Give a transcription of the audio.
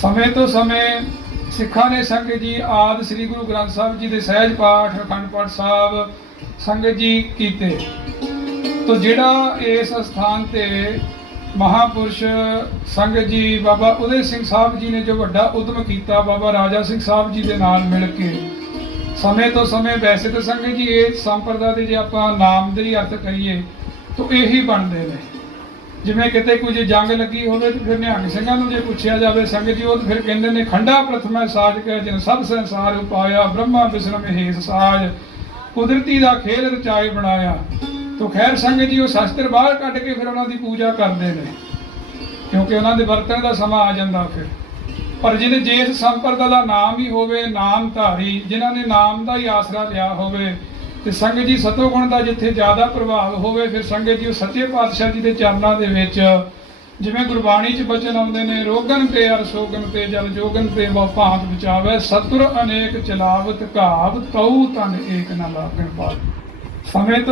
ਸਮੇਂ ਤੋਂ ਸਮੇਂ ਸਿੱਖਾਂ ਨੇ ਸੰਗਤ ਜੀ ਆਦ ਸ੍ਰੀ ਗੁਰੂ ਗ੍ਰੰਥ ਸਾਹਿਬ ਜੀ ਦੇ ਸਹਿਜ ਪਾਠ, ਅਖੰਡ ਪਾਠ ਸਾਹਿਬ ਸੰਗਤ ਜੀ ਕੀਤੇ। ਤੋ ਜਿਹੜਾ ਇਸ ਸਥਾਨ ਤੇ ਮਹਾਪੁਰਸ਼ ਸੰਗਤ ਜੀ ਬਾਬਾ ਉਦੇ ਸਿੰਘ ਸਾਹਿਬ ਜੀ ਨੇ ਜੋ ਵੱਡਾ ਉਦਮ ਕੀਤਾ, ਬਾਬਾ ਰਾਜਾ ਸਿੰਘ ਸਾਹਿਬ ਜੀ ਦੇ ਨਾਲ ਮਿਲ ਕੇ, ਸਮੇਂ ਤੋਂ ਸਮੇਂ ਵੈਸੇ ਤਾਂ ਸੰਗਤ ਜੀ ਇਹ ਸੰਪਰਦਾ ਦੇ ਜੇ ਆਪਾਂ ਨਾਮ ਦੇ ਹੀ ਅਰਥ ਕਰੀਏ ਤਾਂ ਇਹੀ ਬਣਦੇ ਨੇ। ਜਿਵੇਂ ਕਿਤੇ ਕੁਝ ਜੰਗ ਲੱਗੀ ਹੋਵੇ ਤੇ ਫਿਰ ਨਿਹੰਗ ਸਿੰਘਾਂ ਨੂੰ ਜੇ ਪੁੱਛਿਆ ਜਾਵੇ ਸੰਗਤ ਜੀ, ਉਹ ਤਾਂ ਫਿਰ ਕਹਿੰਦੇ ਨੇ, ਖੰਡਾ ਪ੍ਰਥਮੈ ਸਾਜ ਕੇ ਜਿਨ ਸਭ ਸੰਸਾਰ ਉਪਾਇਆ, ਬ੍ਰਹਮਾ ਵਿਸ਼ਰਮ ਹੇਸ ਸਾਜ। ਕੁਦਰਤੀ ਦਾ ਖੇਲ ਰਚਾਏ ਬਣਾਇਆ। ਤੋ ਖੈਰ ਸੰਗਤ ਜੀ, ਉਹ ਸ਼ਸਤਰ ਬਾਹਰ ਕੱਢ ਕੇ ਫਿਰ ਉਹਨਾਂ ਦੀ ਪੂਜਾ ਕਰਦੇ ਨੇ, ਕਿਉਂਕਿ ਉਹਨਾਂ ਦੇ ਵਰਤਣ ਦਾ ਸਮਾਂ ਆ ਜਾਂਦਾ ਫਿਰ। ਪਰ ਜਿਹਨੇ ਜਿਸ ਸੰਪਰਦਾ ਦਾ ਨਾਮ ਹੀ ਹੋਵੇ, ਨਾਮ ਧਾਰੀ, ਜਿਨ੍ਹਾਂ ਨੇ ਨਾਮ ਦਾ ਹੀ ਆਸਰਾ ਲਿਆ ਹੋਵੇ ਤੇ ਸੰਗਤ ਜੀ ਸਤੋ ਗੁਣ ਦਾ ਜਿੱਥੇ ਜ਼ਿਆਦਾ ਪ੍ਰਭਾਵ ਹੋਵੇ, ਫਿਰ ਸੰਗਤ ਜੀ ਉਹ ਸੱਚੇ ਪਾਤਸ਼ਾਹ ਜੀ ਦੇ ਚਰਨਾਂ ਦੇ ਵਿੱਚ ਜਿਵੇਂ ਗੁਰਬਾਣੀ 'ਚ ਬਚਨ ਆਉਂਦੇ ਨੇ, ਰੋਗਨ ਤੇ ਅਰ ਸੋਗਨ ਤੇ ਜਲ ਜੋਗਨ ਤੇ ਬਹੁ ਭਾਂਤ ਬਚਾਵੇ ਸਤੁਰ ਅਨੇਕ ਚਲਾਵਤ ਘਾਵ, ਤਉ ਤਨ ਏਕ ਨਾ ਲਾਗਣ ਪਾਤ ਸਮੇਂ ਤੋਂ